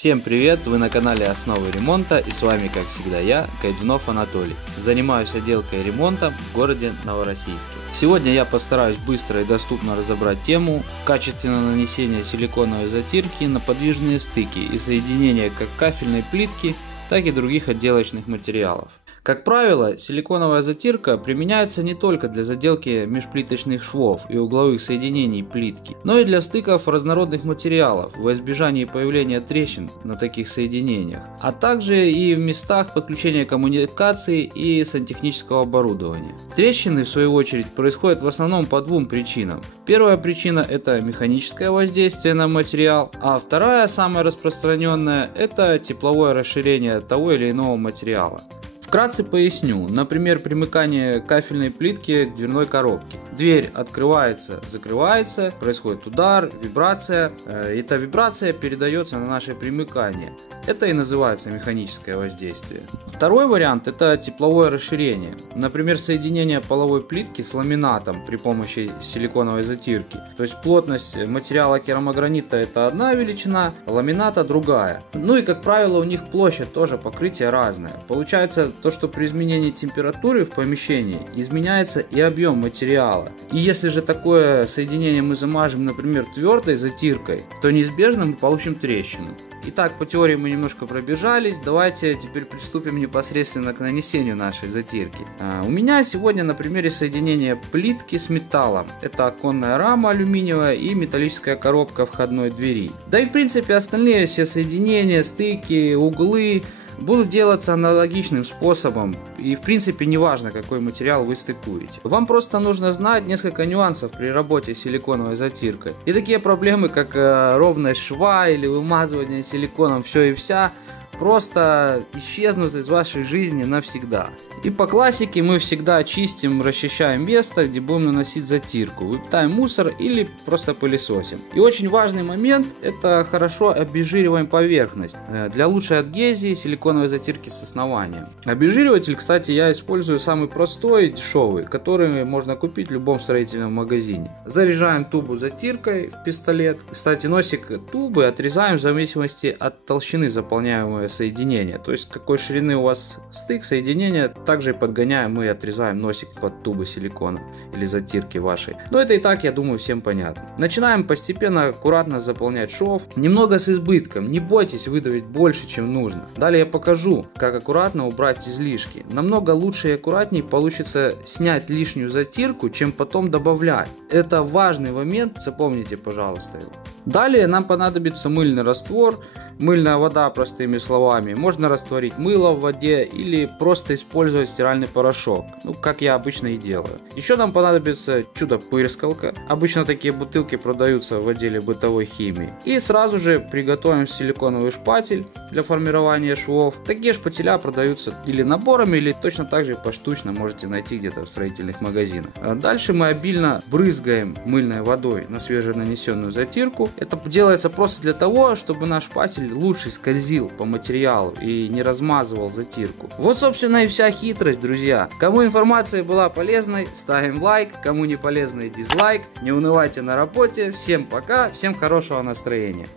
Всем привет! Вы на канале Основы ремонта, и с вами как всегда я, Кайдунов Анатолий. Занимаюсь отделкой и ремонтом в городе Новороссийске. Сегодня я постараюсь быстро и доступно разобрать тему качественного нанесения силиконовой затирки на подвижные стыки и соединения как кафельной плитки, так и других отделочных материалов. Как правило, силиконовая затирка применяется не только для заделки межплиточных швов и угловых соединений плитки, но и для стыков разнородных материалов во избежание появления трещин на таких соединениях, а также и в местах подключения коммуникаций и сантехнического оборудования. Трещины, в свою очередь, происходят в основном по двум причинам. Первая причина – это механическое воздействие на материал, а вторая, самая распространенная, это тепловое расширение того или иного материала. Вкратце поясню, например, примыкание кафельной плитки к дверной коробке. Дверь открывается, закрывается, происходит удар, вибрация. Эта вибрация передается на наше примыкание. Это и называется механическое воздействие. Второй вариант – это тепловое расширение. Например, соединение половой плитки с ламинатом при помощи силиконовой затирки. То есть плотность материала керамогранита – это одна величина, ламината – другая. Ну и, как правило, у них площадь тоже покрытия разная. Получается то, что при изменении температуры в помещении изменяется и объем материала. И если же такое соединение мы замажем, например, твердой затиркой, то неизбежно мы получим трещину. Итак, по теории мы немножко пробежались, давайте теперь приступим непосредственно к нанесению нашей затирки. У меня сегодня на примере соединения плитки с металлом. Это оконная рама алюминиевая и металлическая коробка входной двери. Да и в принципе остальные все соединения, стыки, углы будут делаться аналогичным способом, и в принципе не важно, какой материал вы стыкуете. Вам просто нужно знать несколько нюансов при работе с силиконовой затиркой. И такие проблемы, как ровность шва или вымазывание силиконом все и вся, просто исчезнут из вашей жизни навсегда. И по классике мы всегда чистим, расчищаем место, где будем наносить затирку, выпитаем мусор или просто пылесосим. И очень важный момент – это хорошо обезжириваем поверхность для лучшей адгезии силиконовой затирки с основания. Обезжириватель, кстати, я использую самый простой, дешевый, который можно купить в любом строительном магазине. Заряжаем тубу затиркой в пистолет. Кстати, носик тубы отрезаем в зависимости от толщины заполняемого соединения. То есть какой ширины у вас стык соединения, также подгоняем и отрезаем носик под тубы силикона или затирки вашей. Но это и так, я думаю, всем понятно. Начинаем постепенно, аккуратно заполнять шов. Немного с избытком, не бойтесь выдавить больше, чем нужно. Далее я покажу, как аккуратно убрать излишки. Намного лучше и аккуратнее получится снять лишнюю затирку, чем потом добавлять. Это важный момент, запомните, пожалуйста, его. Далее нам понадобится мыльный раствор, мыльная вода, простыми словами. Можно растворить мыло в воде или просто использовать стиральный порошок, ну как я обычно и делаю. Еще нам понадобится чудо-пырскалка. Обычно такие бутылки продаются в отделе бытовой химии. И сразу же приготовим силиконовый шпатель для формирования швов. Такие шпателя продаются или наборами, или точно так же поштучно можете найти где-то в строительных магазинах. Дальше мы обильно брызгаем мыльной водой на свеженанесенную затирку. Это делается просто для того, чтобы наш шпатель лучше скользил по материалу и не размазывал затирку. Вот, собственно, и вся хитрость, друзья. Кому информация была полезной, ставим лайк. Кому не полезной, дизлайк. Не унывайте на работе. Всем пока, всем хорошего настроения.